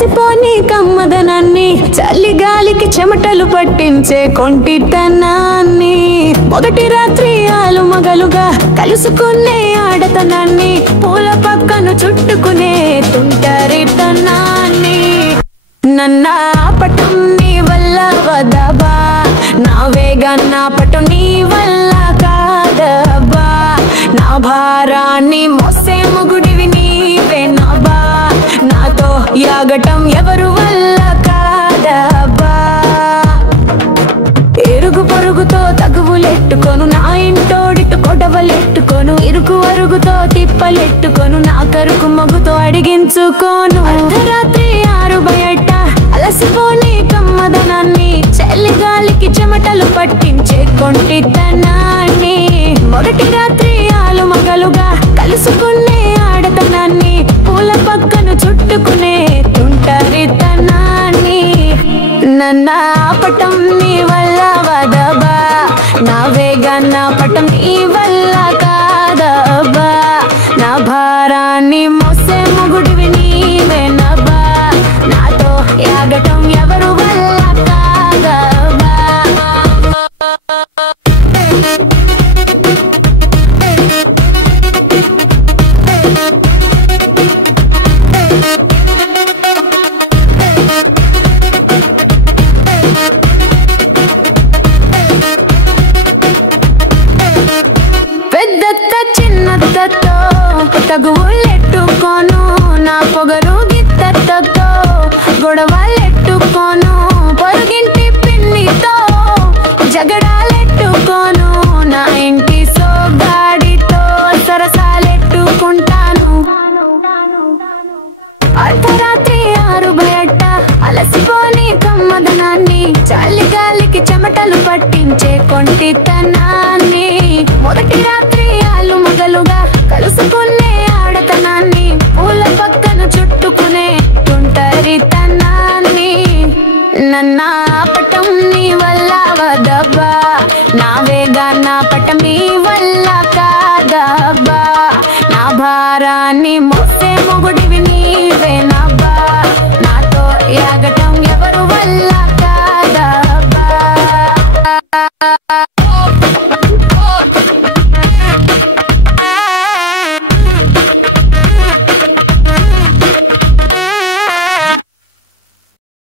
అలసిపోని కమ్మదనాన్ని, చలిగాలికి చెమటలు పట్టించే కొంటితనాన్ని, మొదటి రాత్రి ఆలు మగలుగా కలుసుకునే ఆడతనాన్ని, పూల పక్కను చుట్టుకునే తుంటరితనాన్ని. నన్నా ఆపటం నీ వల్ల వదబా, నా వేగాన్ని ఆపటం నీ వల్ల కాదబా, నా భారాన్ని మోసే మొగుడివి నీవే నబా, నాతో యాగటం ఎవరు వల్ల కాదబా. ఇరుగు పొరుగుతో తగువులెట్టుకొను, నా ఇంటోడితో గొడవలెట్టుకొను, ఇరుగు అరుగుతో తిప్పలెట్టుకొను, నా కరుకు మగుతో అడిగించుకోను. అర్ధరాత్రి 6 బయట అలసిపోని కమ్మదనాన్ని, చలిగాలికి చెమటలు పట్టించే కొంటితనాన్ని, మొదటి రాత్రి ఆలు మగలుగా కలుసుకునే ఆడతనాన్ని, పూల పక్కను చుట్టుకునే తుంటరితనాన్ని. నన్న ఆపటం నీ వల్ల వదబా, నా వేగాన్ని ఆపటం నీ వల్ల కాదబా, నా భారాన్ని మోసే మొగుడివి నీవే నబా, నాతో యాగటం ఎవరు వల్ల కాదబా. పెద్దత్త చిన్నత్తతో తగువులెట్టుకోను, నా పొగరు గిత్తతో గొడవలెట్టుకోను, పొరుగింటి పిన్నితో జగడాలెట్టుకోను, నా ఇంటి సోగాడితో సరసాలెట్టుకుంటాను. అర్ధరాత్రి 6 బయట అలసిపోని కమ్మదనాన్ని, చలిగాలికి చెమటలు పట్టించే కొంటితనాన్ని, మొదటి రాత్రి ఆలు మగలుగా కలుసుకునే ఆడతనాన్ని, పూల పక్కన చుట్టుకునే తుంటరితనాన్ని. నన్న ఆపటం నీ వల్ల వదబా, నా వేగాన్ని ఆపటం నీ వల్ల కాదబా, నా భారాన్ని మోసే మొగుడివి నీవే నబా, నాతో యాగటం ఎవరు వల్ల